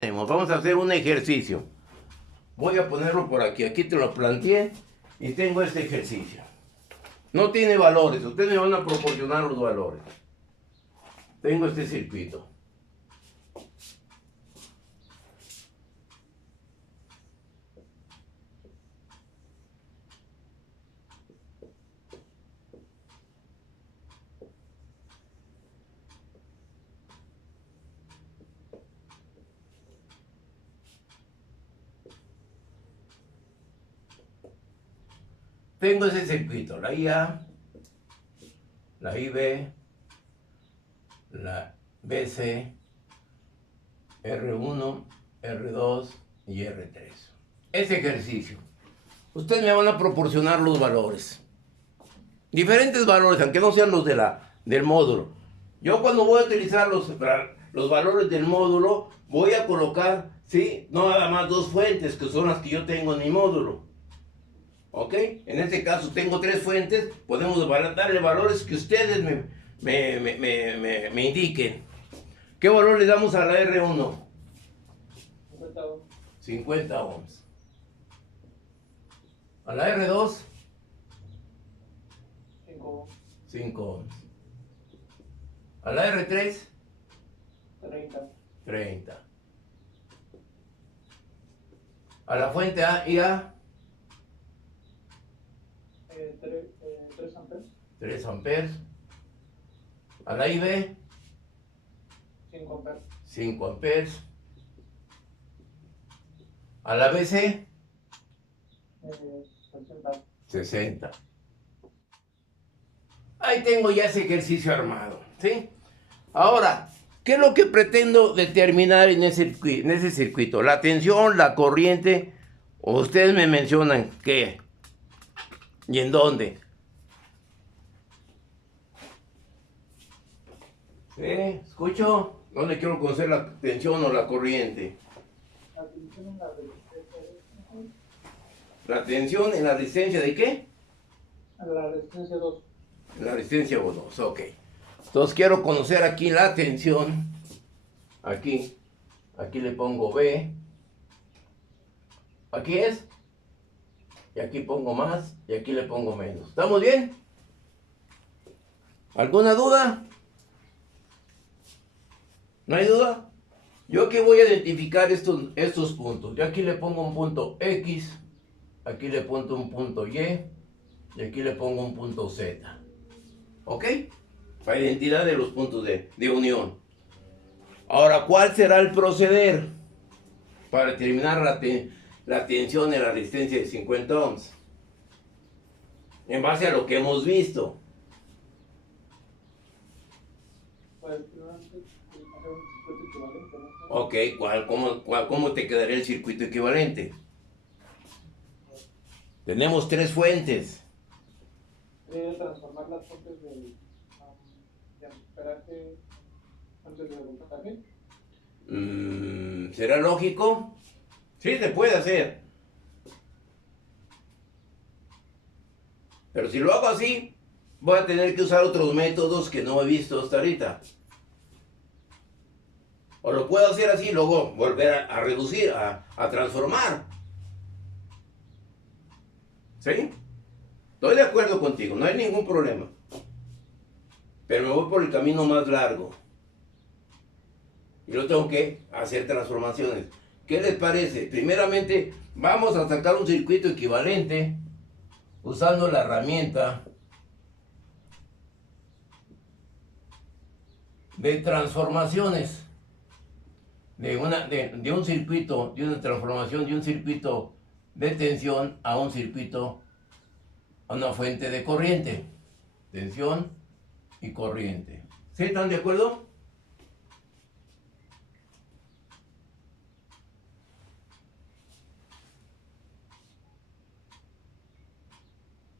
Vamos a hacer un ejercicio. Voy a ponerlo por aquí. Aquí te lo planteé y tengo este ejercicio. No tiene valores. Ustedes me van a proporcionar los valores. Tengo este circuito. Tengo ese circuito. La IA, la IB, la BC, R1, R2 y R3. Ese ejercicio. Ustedes me van a proporcionar los valores. Diferentes valores, aunque no sean los del módulo. Yo cuando voy a utilizar los valores del módulo, voy a colocar, ¿sí? No nada más dos fuentes, que son las que yo tengo en mi módulo. ¿Ok? En este caso tengo tres fuentes, podemos darle valores que ustedes me indiquen. ¿Qué valor le damos a la R1? 50 ohms. 50 ohms. A la R2, 5 ohms. 5 ohms. A la R3, 30. 30. A la fuente A y A, 3 amperes. 3 amperes. A la IB, 5 amperes. 5 amperes. A la BC, 60. 60. Ahí tengo ya ese ejercicio armado, ¿sí? Ahora, ¿qué es lo que pretendo determinar en ese circuito? La tensión, la corriente, o ustedes me mencionan qué y en dónde. ¿Sí? ¿Escucho? ¿Dónde quiero conocer la tensión o la corriente? La tensión en la resistencia. ¿La tensión en la resistencia de qué? La resistencia 2. En la resistencia O2, ok. Entonces quiero conocer aquí la tensión. Aquí le pongo B. Aquí es. Y aquí pongo más y aquí le pongo menos. ¿Estamos bien? ¿Alguna duda? ¿No hay duda? Yo aquí voy a identificar estos puntos. Yo aquí le pongo un punto X, aquí le pongo un punto Y y aquí le pongo un punto Z. ¿Ok? Para identidad de los puntos de unión. Ahora, ¿cuál será el proceder para determinar la tensión en la resistencia de 50 ohms? En base a lo que hemos visto. Pues, hacer un circuito equivalente, ¿no? Ok, ¿cómo te quedaría el circuito equivalente? Tenemos tres fuentes. Transformar las fuentes de amperaje, fuentes de voltaje. ¿Será lógico? Sí, se puede hacer. Pero si lo hago así, voy a tener que usar otros métodos que no he visto hasta ahorita. O lo puedo hacer así y luego volver a reducir, a transformar. ¿Sí? Estoy de acuerdo contigo, no hay ningún problema. Pero me voy por el camino más largo. Y yo tengo que hacer transformaciones. ¿Qué les parece? Primeramente, vamos a sacar un circuito equivalente usando la herramienta de transformaciones de un circuito, de una transformación de un circuito de tensión a un circuito, a una fuente de corriente. Tensión y corriente. ¿Sí están de acuerdo?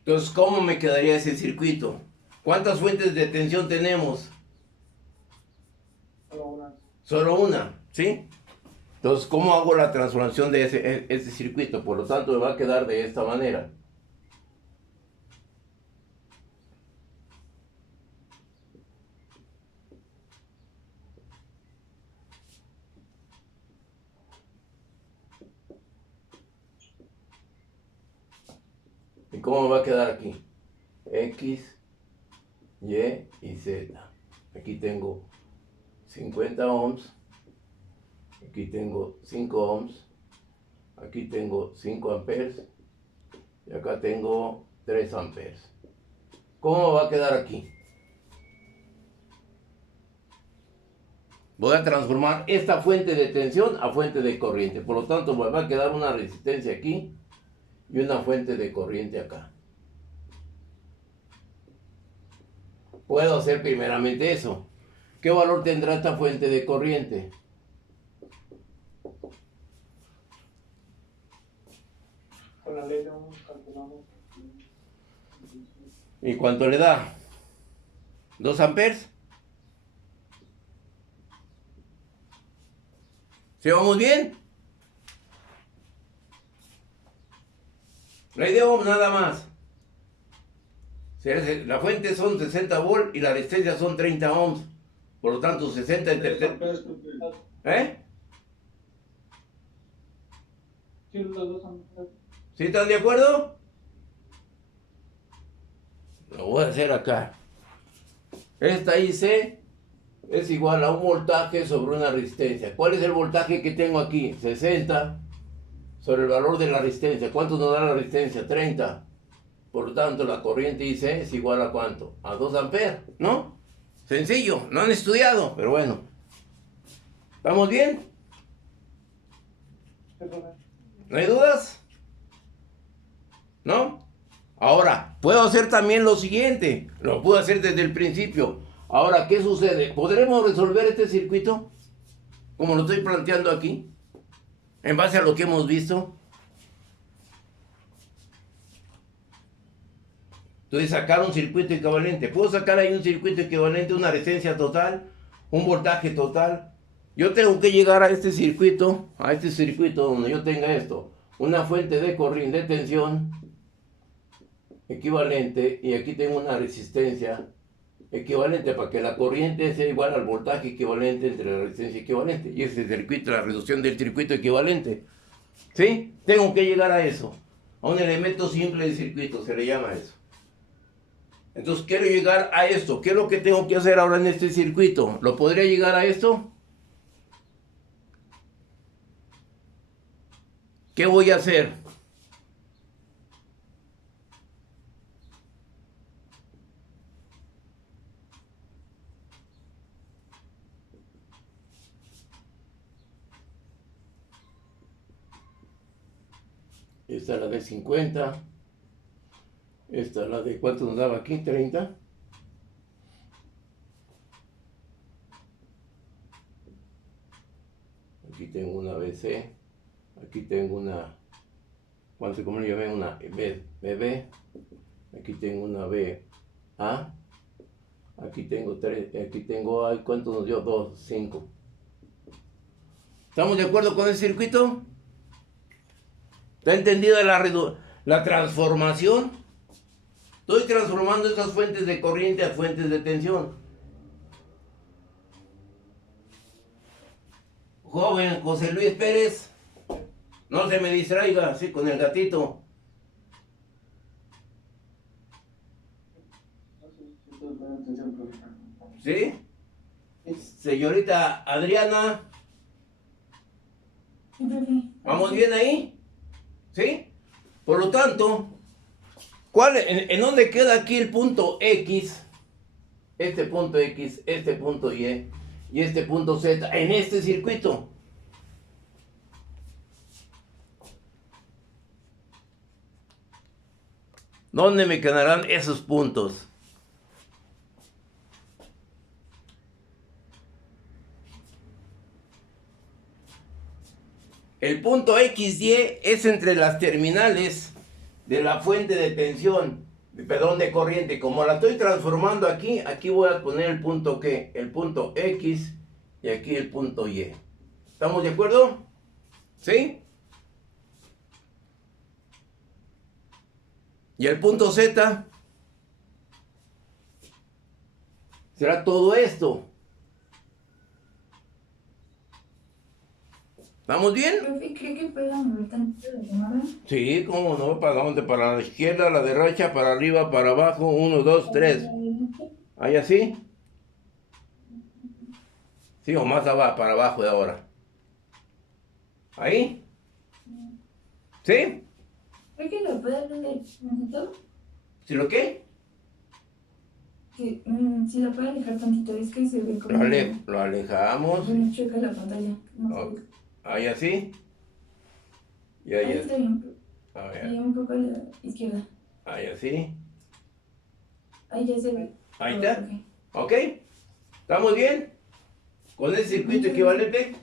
Entonces, ¿cómo me quedaría ese circuito? ¿Cuántas fuentes de tensión tenemos? Solo una. Solo una, ¿sí? Entonces, ¿cómo hago la transformación de ese circuito? Por lo tanto, me va a quedar de esta manera. cómo va a quedar aquí? X, Y y Z. Aquí tengo 50 ohms. Aquí tengo 5 ohms. Aquí tengo 5 amperes. Y acá tengo 3 amperes. ¿Cómo va a quedar aquí? Voy a transformar esta fuente de tensión a fuente de corriente. Por lo tanto, me va a quedar una resistencia aquí y una fuente de corriente acá. Puedo hacer primeramente eso. ¿Qué valor tendrá esta fuente de corriente? Con la ley de Ohm calculamos. ¿Y cuánto le da? ¿2 amperes? ¿Sí vamos bien? Ley de Ohm nada más. La fuente son 60 volts y la resistencia son 30 ohms. Por lo tanto, 60 entre... ¿Eh? Sí, los dos amperes. ¿Sí están de acuerdo? Lo voy a hacer acá. Esta IC es igual a un voltaje sobre una resistencia. ¿Cuál es el voltaje que tengo aquí? 60 sobre el valor de la resistencia. ¿Cuánto nos da la resistencia? 30. Por lo tanto, la corriente IC es igual a ¿cuánto? A 2 amperes, ¿no? Sencillo, no han estudiado, pero bueno. ¿Estamos bien? ¿No hay dudas? ¿No? Ahora, puedo hacer también lo siguiente. Lo puedo hacer desde el principio. Ahora, ¿qué sucede? ¿Podremos resolver este circuito? Como lo estoy planteando aquí. En base a lo que hemos visto. Entonces, sacar un circuito equivalente. Puedo sacar ahí un circuito equivalente, una resistencia total, un voltaje total. Yo tengo que llegar a este circuito donde yo tenga esto. Una fuente de corriente, de tensión equivalente, y aquí tengo una resistencia equivalente para que la corriente sea igual al voltaje equivalente entre la resistencia equivalente. Y ese circuito, la reducción del circuito equivalente. ¿Sí? Tengo que llegar a eso. A un elemento simple de circuito, se le llama eso. Entonces quiero llegar a esto. ¿Qué es lo que tengo que hacer ahora en este circuito? ¿Lo podría llegar a esto? ¿Qué voy a hacer? Esta es la de 50. Esta es la de, ¿cuánto nos daba aquí? 30. Aquí tengo una BC. Aquí tengo una, ¿cómo le llamé? Una BB. Aquí tengo una BA. Aquí tengo 3. Aquí tengo, ¿cuánto nos dio? 2, 5. ¿Estamos de acuerdo con el circuito? ¿Está entendida la transformación? Estoy transformando estas fuentes de corriente a fuentes de tensión. Joven José Luis Pérez, no se me distraiga así con el gatito. ¿Sí? Señorita Adriana, ¿vamos bien ahí? ¿Sí? Por lo tanto, ¿en dónde queda aquí el punto X? Este punto X, este punto Y y este punto Z en este circuito. ¿Dónde me quedarán esos puntos? El punto XY es entre las terminales de la fuente de tensión, perdón, de corriente. Como la estoy transformando aquí, aquí voy a poner el punto ¿qué? El punto X y aquí el punto Y. ¿Estamos de acuerdo? ¿Sí? Y el punto Z será todo esto. ¿Estamos bien? Profe, ¿cree que pueda mover tantito la cámara? Sí, cómo no, ¿para dónde? Para la izquierda, la derecha, para arriba, para abajo, 1, 2, 3. ¿Ahí así? Sí, o más abajo, para abajo de ahora. ¿Ahí? ¿Sí? ¿Cree que lo pueda hacer un momentito? ¿Sí lo qué? Que, si lo puede alejar tantito, es que se ve como... Lo alejamos. Bueno, checa la pantalla. No sé. Ok. ¿Ahí así? Y Ahí ahí está así. bien. A Y ver, un poco a la izquierda. ahí así. Ahí ya se ve. Ahí todo, está. profe. ¿Ok? ¿Estamos bien? ¿Con ese circuito equivalente?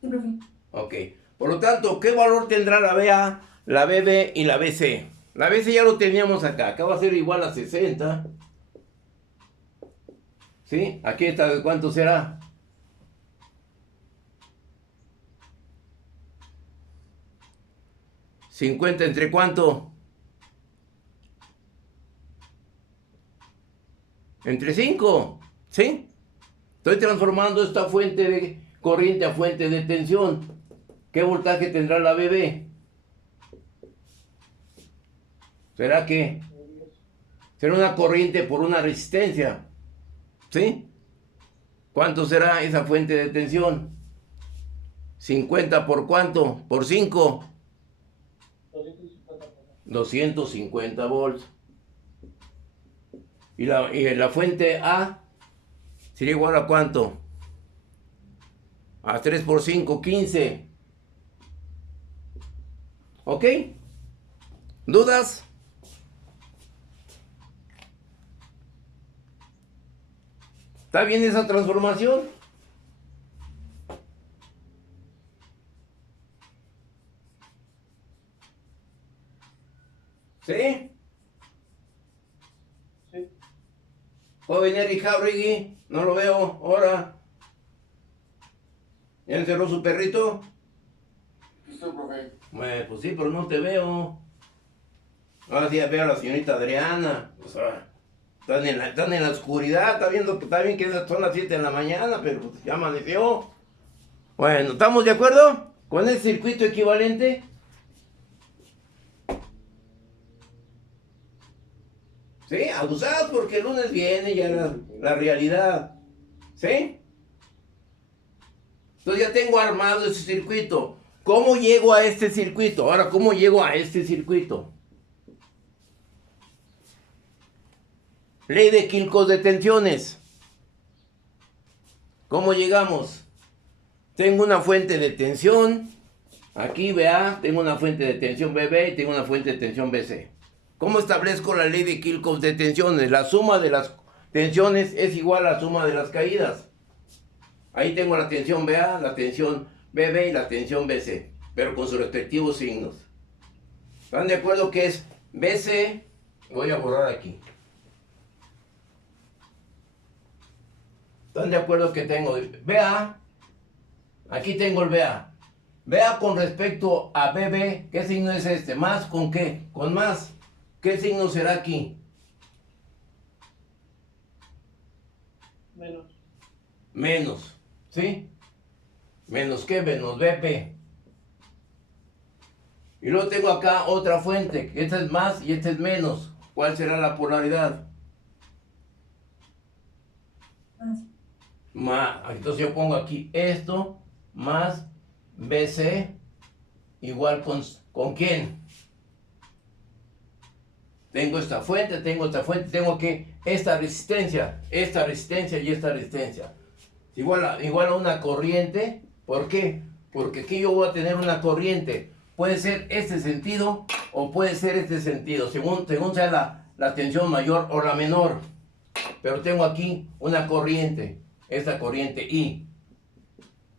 Sí, profe. Ok. Por lo tanto, ¿qué valor tendrá la BA, la BB y la BC? La BC ya lo teníamos acá. Acá va a ser igual a 60. ¿Sí? Aquí está, ¿de cuánto será? ¿50 entre cuánto? Entre 5. ¿Sí? Estoy transformando esta fuente de corriente a fuente de tensión. ¿Qué voltaje tendrá la BB? ¿Será que? Será una corriente por una resistencia. ¿Sí? ¿Cuánto será esa fuente de tensión? 50 por cuánto? Por 5. 250 volts. Y la fuente A sería igual a cuánto? A 3 por 5, 15. ¿Ok? ¿Dudas? ¿Está bien esa transformación? ¿Sí? Sí. Joven Eric Jauregui, no lo veo ahora. ¿Ya encerró su perrito? Listo, profe. Bueno, pues sí, pero no te veo. Ahora sí ya veo a la señorita Adriana. Pues, están en la oscuridad, está bien que son las 7 de la mañana, pero pues, ya amaneció. Bueno, ¿estamos de acuerdo con el circuito equivalente? Sí, abusados porque el lunes viene ya la realidad. ¿Sí? Entonces ya tengo armado ese circuito. ¿Cómo llego a este circuito? Ahora, ¿cómo llego a este circuito? Ley de Kirchhoff de tensiones. ¿Cómo llegamos? Tengo una fuente de tensión. Aquí, vea, tengo una fuente de tensión BB y tengo una fuente de tensión BC. ¿Cómo establezco la ley de Kirchhoff de tensiones? La suma de las tensiones es igual a la suma de las caídas. Ahí tengo la tensión BA, la tensión BB y la tensión BC, pero con sus respectivos signos. ¿Están de acuerdo que es BC? Voy a borrar aquí. ¿Están de acuerdo que tengo BA? Aquí tengo el BA. BA con respecto a BB, ¿qué signo es este? ¿Más con qué? Con más. ¿Qué signo será aquí? Menos. Menos. ¿Sí? ¿Menos qué? Menos BP. Y luego tengo acá otra fuente, que esta es más y esta es menos. ¿Cuál será la polaridad? Más. Entonces yo pongo aquí esto más BC igual con ¿quién? Tengo esta fuente, tengo que esta resistencia y esta resistencia. Igual a una corriente. ¿Por qué? Porque aquí yo voy a tener una corriente. Puede ser este sentido o puede ser este sentido, según sea la tensión mayor o la menor. Pero tengo aquí una corriente, esta corriente I.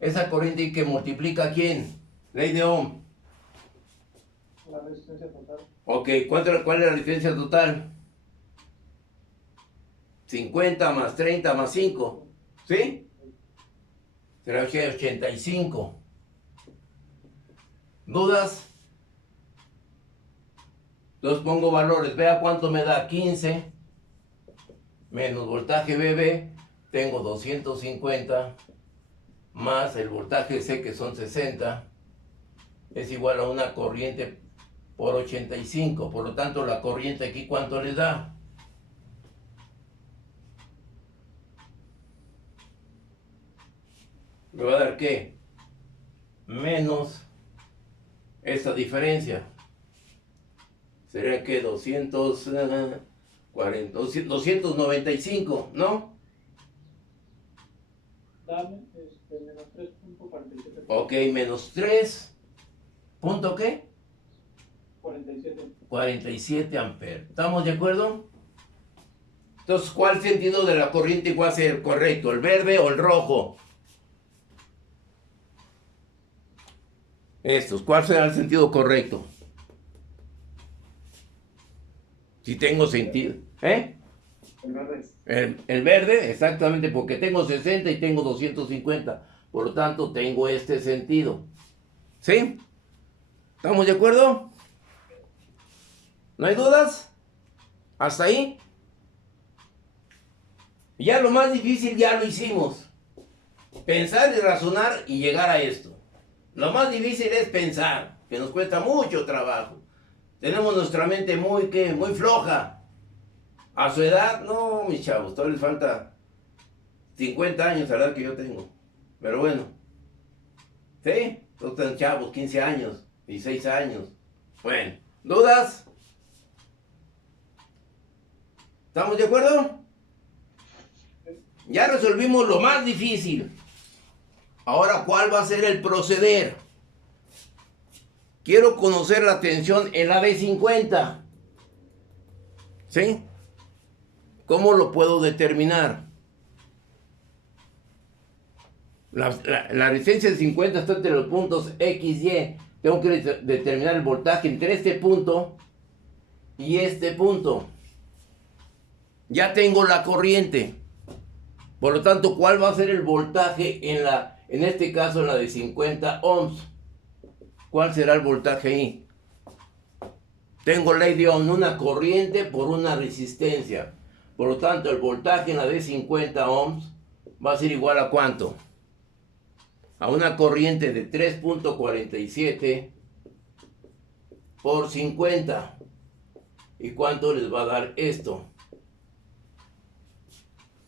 Esa corriente I que multiplica ¿a quién? Ley de Ohm. La resistencia total. Ok, ¿cuál es la resistencia total? 50 más 30 más 5. ¿Sí? Será 85. ¿Dudas? Entonces pongo valores. Vea cuánto me da. 15 menos voltaje BB. Tengo 250 más el voltaje C que son 60. es igual a una corriente por 85. Por lo tanto, la corriente aquí, ¿cuánto les da? ¿Me va a dar qué? Menos esta diferencia. Sería que 295, ¿no? Dame menos 3.47. Ok, menos 3. ¿Punto qué? 47. 47 amperes. ¿Estamos de acuerdo? Entonces, ¿cuál sentido de la corriente va a ser correcto? ¿El verde o el rojo? Estos, ¿cuál será el sentido correcto? Si tengo sentido. ¿Eh? El verde. El verde, exactamente, porque tengo 60 y tengo 250. Por lo tanto, tengo este sentido. ¿Sí? ¿Estamos de acuerdo? ¿No hay dudas? ¿Hasta ahí? Ya lo más difícil ya lo hicimos. Pensar y razonar y llegar a esto. Lo más difícil es pensar, que nos cuesta mucho trabajo. Tenemos nuestra mente muy floja. A su edad, no, mis chavos, todavía les falta 50 años a la edad que yo tengo. Pero bueno, ¿sí? Todos están chavos, 15 años, 16 años. Bueno, ¿dudas? ¿Estamos de acuerdo? Ya resolvimos lo más difícil. Ahora, ¿cuál va a ser el proceder? Quiero conocer la tensión en la D50. ¿Sí? ¿Cómo lo puedo determinar? La resistencia de 50 está entre los puntos X, Y. Tengo que determinar el voltaje entre este punto y este punto. Ya tengo la corriente. Por lo tanto, ¿cuál va a ser el voltaje en este caso, en la de 50 ohms? ¿Cuál será el voltaje ahí? Tengo ley de Ohm, una corriente por una resistencia. Por lo tanto, el voltaje en la de 50 ohms va a ser igual a ¿cuánto? A una corriente de 3.47 por 50. ¿Y cuánto les va a dar esto?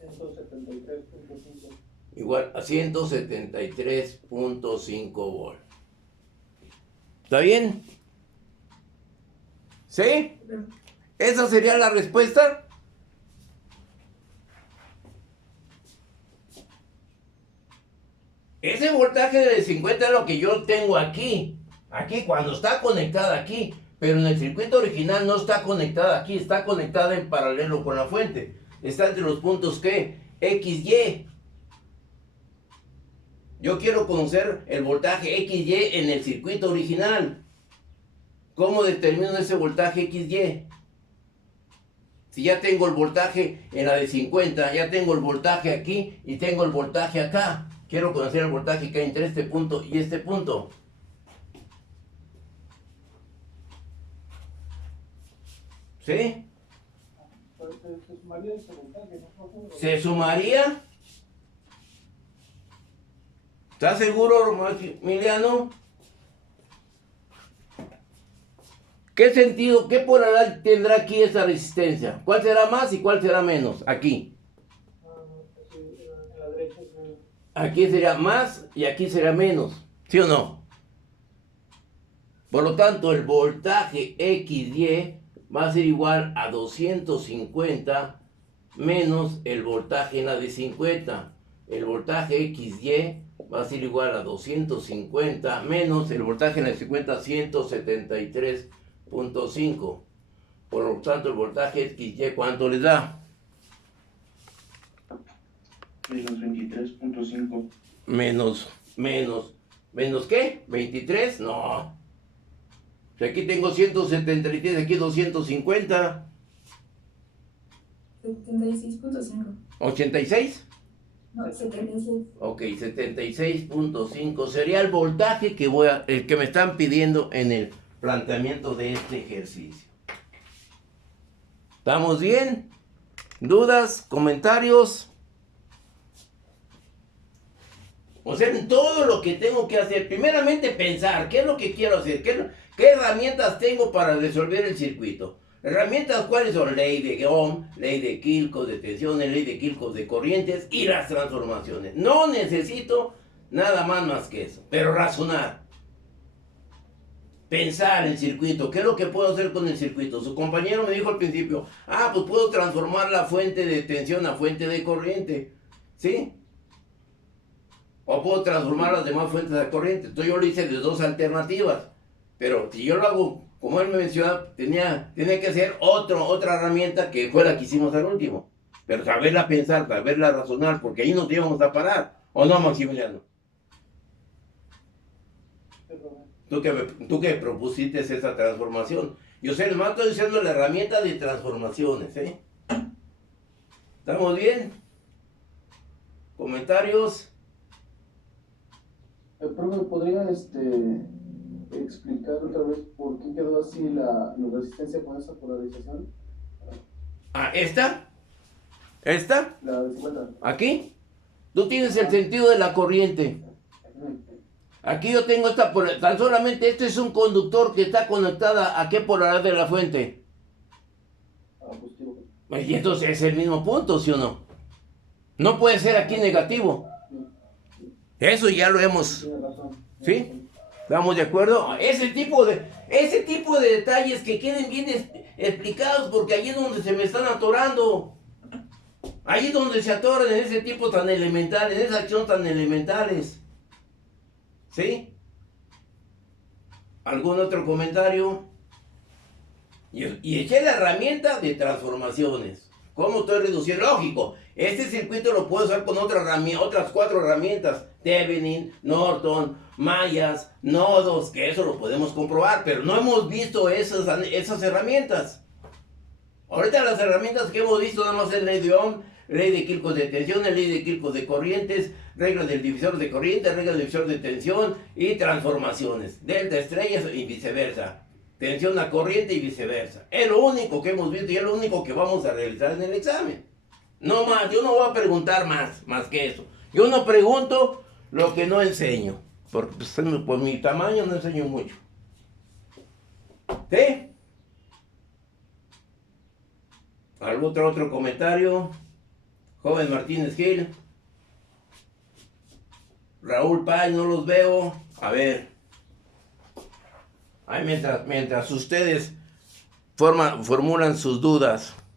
173.5. Igual a 173.5 volts. ¿Está bien? ¿Sí? ¿Esa sería la respuesta? Ese voltaje de 50 es lo que yo tengo aquí. Aquí, cuando está conectada aquí. Pero en el circuito original no está conectada aquí. Está conectada en paralelo con la fuente. Está entre los puntos ¿qué? X, Y. Yo quiero conocer el voltaje XY en el circuito original. ¿Cómo determino ese voltaje XY? Si ya tengo el voltaje en la de 50, ya tengo el voltaje aquí y tengo el voltaje acá. Quiero conocer el voltaje que hay entre este punto y este punto. ¿Sí? Se sumaría ese voltaje, ¿no? ¿Se sumaría? ¿Estás seguro, Maximiliano? ¿Qué sentido, qué polaridad tendrá aquí esa resistencia? ¿Cuál será más y cuál será menos? Aquí. En la derecha es menos. Aquí sería más y aquí será menos. ¿Sí o no? Por lo tanto, el voltaje XY va a ser igual a 250 menos el voltaje en la de 50. El voltaje XY va a ser igual a 250 menos el voltaje en la de 50, 173.5. Por lo tanto, el voltaje XY, ¿cuánto les da? Menos 23.5. ¿Menos qué? ¿23? No. Si aquí tengo 173, aquí 250. 76.5. ¿86? No, 76. Ok, 76.5 sería el voltaje que el que me están pidiendo en el planteamiento de este ejercicio. ¿Estamos bien? ¿Dudas? ¿Comentarios? O sea, en todo lo que tengo que hacer, primeramente pensar, ¿qué es lo que quiero hacer? ¿Qué herramientas tengo para resolver el circuito? Herramientas, ¿cuáles son? Ley de Ohm, ley de Kirchhoff de tensiones, ley de Kirchhoff de corrientes y las transformaciones. No necesito nada más que eso, pero razonar. Pensar el circuito, ¿qué es lo que puedo hacer con el circuito? Su compañero me dijo al principio, pues puedo transformar la fuente de tensión a fuente de corriente, ¿sí? O puedo transformar las demás fuentes a corriente. Entonces yo lo hice de dos alternativas, pero si yo lo hago, como él me mencionó, tenía que ser otra herramienta que fue la que hicimos al último. Pero saberla pensar, saberla razonar, porque ahí nos íbamos a parar, ¿o no, Maximiliano? Tú que propusiste esa transformación. Yo sé, nomás estoy diciendo la herramienta de transformaciones, ¿eh? ¿Estamos bien? ¿Comentarios? Profe, ¿podría explicar otra vez por qué quedó así la resistencia con esa polarización? ¿Esta? La de 50. ¿Aquí? Tú tienes el sentido de la corriente. Aquí yo tengo tan solamente este es un conductor que está conectada a qué polaridad de la fuente. Positivo. Y entonces es el mismo punto, ¿sí o no? No puede ser aquí negativo. Eso ya lo hemos... Tiene razón. ¿Sí? ¿Estamos de acuerdo? Ese tipo de detalles que queden bien explicados, porque ahí es donde se me están atorando. Ahí es donde se atoran en ese tipo tan elemental, en esa acción tan elementales. ¿Sí? ¿Algún otro comentario? Y eché la herramienta de transformaciones. ¿Cómo estoy reduciendo? Lógico, este circuito lo puedo usar con otras 4 herramientas. Thevenin, Norton, mallas, nodos, que eso lo podemos comprobar, pero no hemos visto esas herramientas. Ahorita las herramientas que hemos visto nada más es ley de Ohm, ley de Kirchhoff de tensiones, ley de Kirchhoff de corrientes, reglas del divisor de corriente, reglas del divisor de tensión y transformaciones. Delta estrellas y viceversa. Tensión a corriente y viceversa. Es lo único que hemos visto y es lo único que vamos a realizar en el examen. No más, yo no voy a preguntar más que eso. Yo no pregunto lo que no enseño. Porque pues, por mi tamaño no enseño mucho. ¿Sí? ¿Algún otro comentario? Joven Martínez Gil. Raúl Pay, no los veo. A ver. Mientras ustedes formulan sus dudas.